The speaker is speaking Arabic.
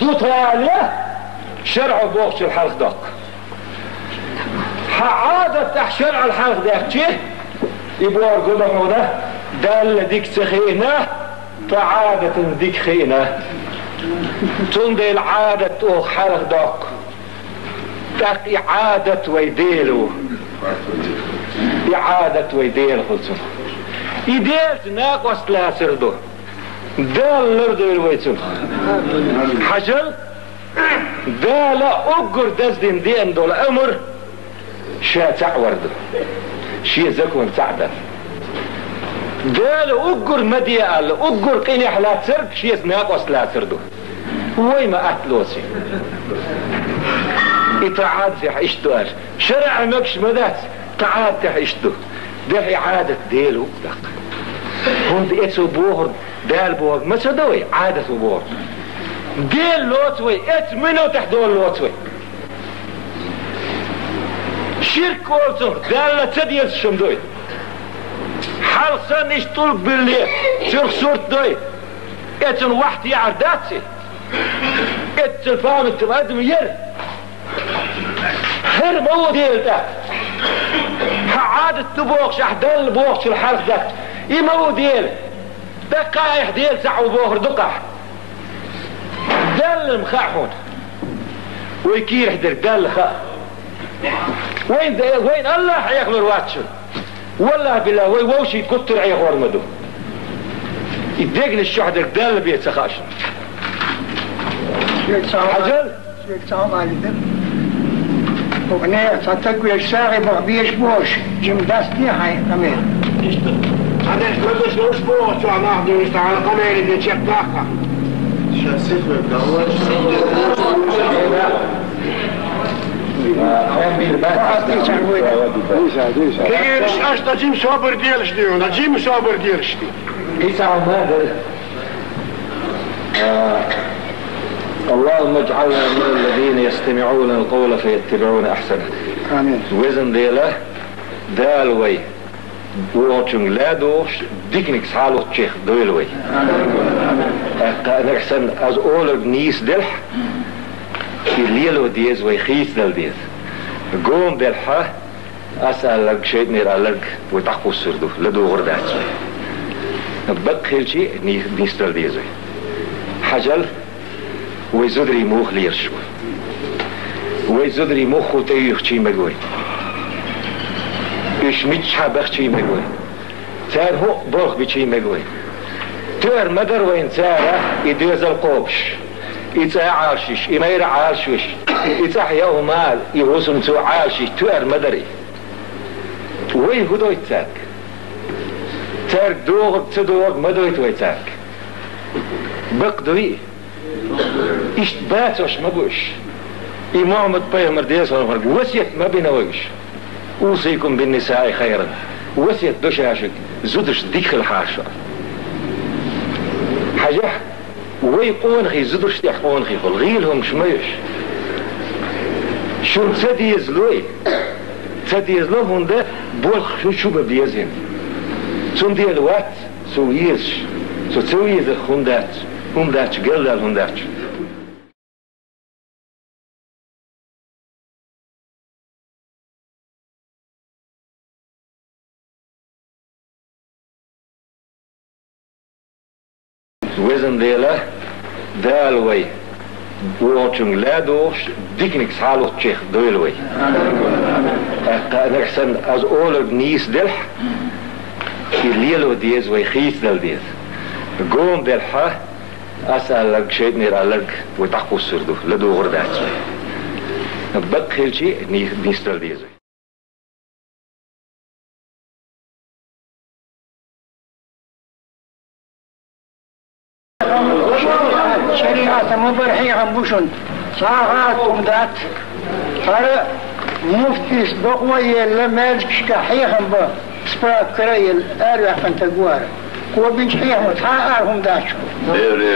دوتاليه شرع بوخش الحلق دق عادة تح شرع الحلق دق شي يبور قدمه ده دال ديك سخينة تعادة ديك خينة تندي العادة او حلق دق دق إعادة ويديلو إعادة ويديل خلصو يديل ناقص لا سردو دال لردو الويتو حجل دال أقر دزدين دين دول أمر شا تعوردو شي زكون تعدل دال أقر مديال أقر قينيح لا تسرد شي ناقص لا سردو وي ما أتلوسي إتعاد في حيشتو أش شرع مكش مدات تعاد في حيشتو ده إعادة ديلو دق هون إتسو بوهر دال بوهر ما تدوي عادة بوهر ديل لوتوي إت منو تحدول لوتوي شرك أولتو دال تديز شمدوي حالسان إشتولك بالليل شرخ صورت دوي إتن واحد يعرداتي إت الفام التمادم ير خير مو ديل ده عادة تبوخش احدال بوخش الحرف ده يمو ديل دقايح ديل سعو بوخر دقح دل مخاحون ويكير حدر دل خا وين الله حياكل الواتشن والله بالله ووشي كتر عيه ورمدو يدقن الشحدر دل بيت سخاشن حجل شيك سلام عليكم وأنا صدقوا الشاغي بغبيش بوش جم داستي هاي كمان هذا كلش مش بوش وأنا أخذ يستعمل كمان اللي تشيك طاقة شاسيف بدور كيرش أشتا جيم صابر ديالش ديونا جيم صابر ديالش دي كيس عماد اللهم اجعلنا من الذين يستمعون القول فيتبعون احسنه. آمين. وزن ديله دالوي ووتشن لا دوش ديكنيك سالو تشيخ دويلوي. نحسن از اولر نيس دلح في ليلو ديز ويخيس دل ديز. قوم دلحه اسألك شيء نيرالك وتحقو السردو لدو غردات. بقيل شيء نيستل ديزوي. حجل ويزدري موخ ليرشو ويزدري موخ وتيخ شي مقوي إيش متشها بخ شي مقوي تار هو بوخ بشي مقوي تار مدر وين تاره يدوز القوبش يتا عاشش يمير عاشش يتا يا مال يوسم تو عاشش تار مدري وي هدوي تاك تار دوغ تدوغ مدوي ويتاك بقدوي إيش باتوش ما بوش إمام بيغمر ديس وسيت ما بينويش أوصيكم بالنساء خيرا وسيت دوشاشك زدش ديك الحاشا حاجة ويقون خي زدش تحقون خي فالغيلهم شميش شو تديزلوي تديزلوهم ده بولخ شو ببيزين سون دي الوقت سويش سو تسويز الخندات هم داتش قل هم داتش وزن ديله دالوي ووتشن لا دوش ديكنيك سالو تشيخ دويلوي نحسن از اولر نيس دلح في ليلو ديز ويخيس دل ديز قوم دلحه أسألك شيء نيرالك وتحقو السردو لدو غردات بقيل شيء نيستل ديزوي شريعة مبرحية بوشن صاغات ومدات فرق مفتيس بقوية لمالك شكاحيهم بسبراك كريل أريح فانتقوار وبنش حيهم تحقرهم داشو ايه